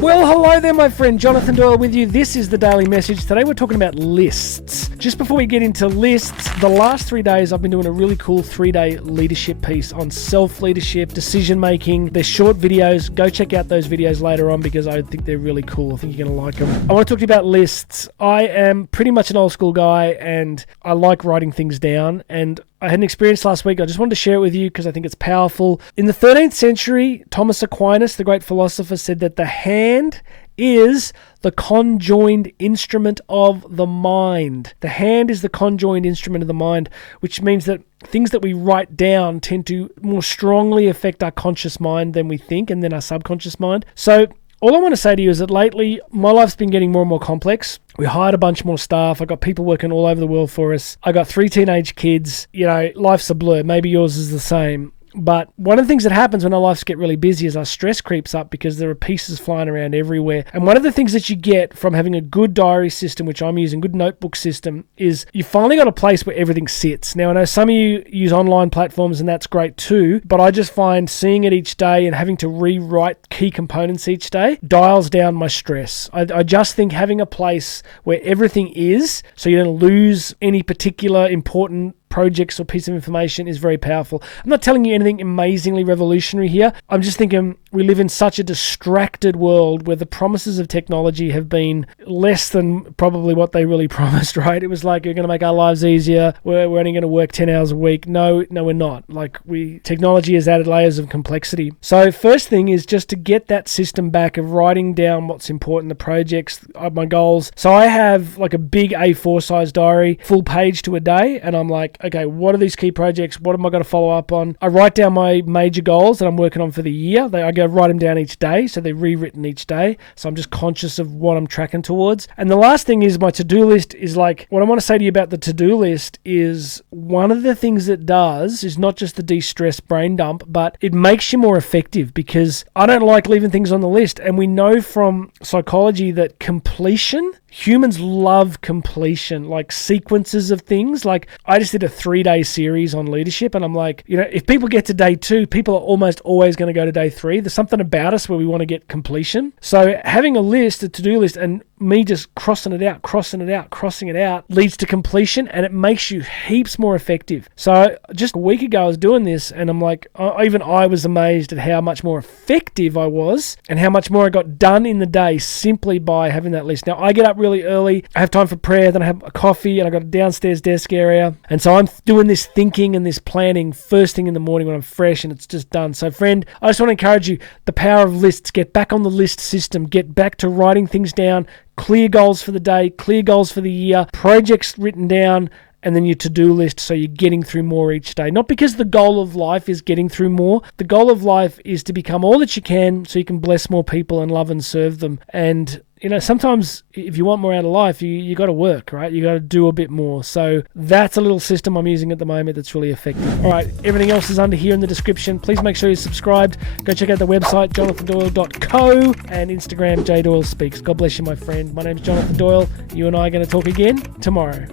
Well, hello there, my friend. Jonathan Doyle with you. This is the Daily Message. Today we're talking about lists. Just before we get into lists, the last 3 days I've been doing a really cool 3-day leadership piece on self-leadership, decision-making. They're short videos. Go check out those videos later on because I think they're really cool. I think you're going to like them. I want to talk to you about lists. I am pretty much an old school guy and I like writing things down, and I had an experience last week. I just wanted to share it with you because I think it's powerful. In the 13th century, Thomas Aquinas, the great philosopher, said that the hand is the conjoined instrument of the mind. The hand is the conjoined instrument of the mind, which means that things that we write down tend to more strongly affect our conscious mind than we think, and then our subconscious mind. So all I want to say to you is that lately, my life's been getting more and more complex. We hired a bunch more staff. I got people working all over the world for us. I got 3 teenage kids. You know, life's a blur. Maybe yours is the same. But one of the things that happens when our lives get really busy is our stress creeps up because there are pieces flying around everywhere. And one of the things that you get from having a good diary system, which I'm using, good notebook system, is you finally got a place where everything sits. Now, I know some of you use online platforms and that's great too, but I just find seeing it each day and having to rewrite key components each day dials down my stress. I just think having a place where everything is, so you don't lose any particular important projects or piece of information, is very powerful. I'm not telling you anything amazingly revolutionary here. I'm just thinking we live in such a distracted world where the promises of technology have been less than probably what they really promised, right? It was like, you're going to make our lives easier. We're only going to work 10 hours a week. No, we're not. Technology has added layers of complexity. So first thing is just to get that system back of writing down what's important, the projects, my goals. So I have like a big A4 size diary, full page to a day. And I'm like, okay, what are these key projects? What am I going to follow up on? I write down my major goals that I'm working on for the year. I go write them down each day, so they're rewritten each day. So I'm just conscious of what I'm tracking towards. And the last thing is my to-do list is like, what I want to say to you about the to-do list is one of the things it does is not just the de-stress brain dump, but it makes you more effective because I don't like leaving things on the list. And we know from psychology that completion, humans love completion, like sequences of things. Like I just did a 3-day series on leadership and I'm like, if people get to day 2, people are almost always going to go to day 3. There's something about us where we want to get completion. So having a list, a to-do list, and me just crossing it out leads to completion, and it makes you heaps more effective. So just a week ago I was doing this and I'm like, even I was amazed at how much more effective I was and how much more I got done in the day simply by having that list. Now I get up really early, I have time for prayer, then I have a coffee and I got a downstairs desk area, and so I'm doing this thinking and this planning first thing in the morning when I'm fresh and it's just done. So friend, I just want to encourage you, the power of lists. Get back on the list system, get back to writing things down, clear goals for the day, clear goals for the year, projects written down, and then your to-do list, so you're getting through more each day. Not because the goal of life is getting through more. The goal of life is to become all that you can so you can bless more people and love and serve them. And sometimes if you want more out of life, you got to work, right? You got to do a bit more. So that's a little system I'm using at the moment that's really effective. All right, everything else is under here in the description. Please make sure you're subscribed. Go check out the website, jonathandoyle.co, and Instagram, jdoylespeaks. God bless you, my friend. My name's Jonathan Doyle. You and I are going to talk again tomorrow.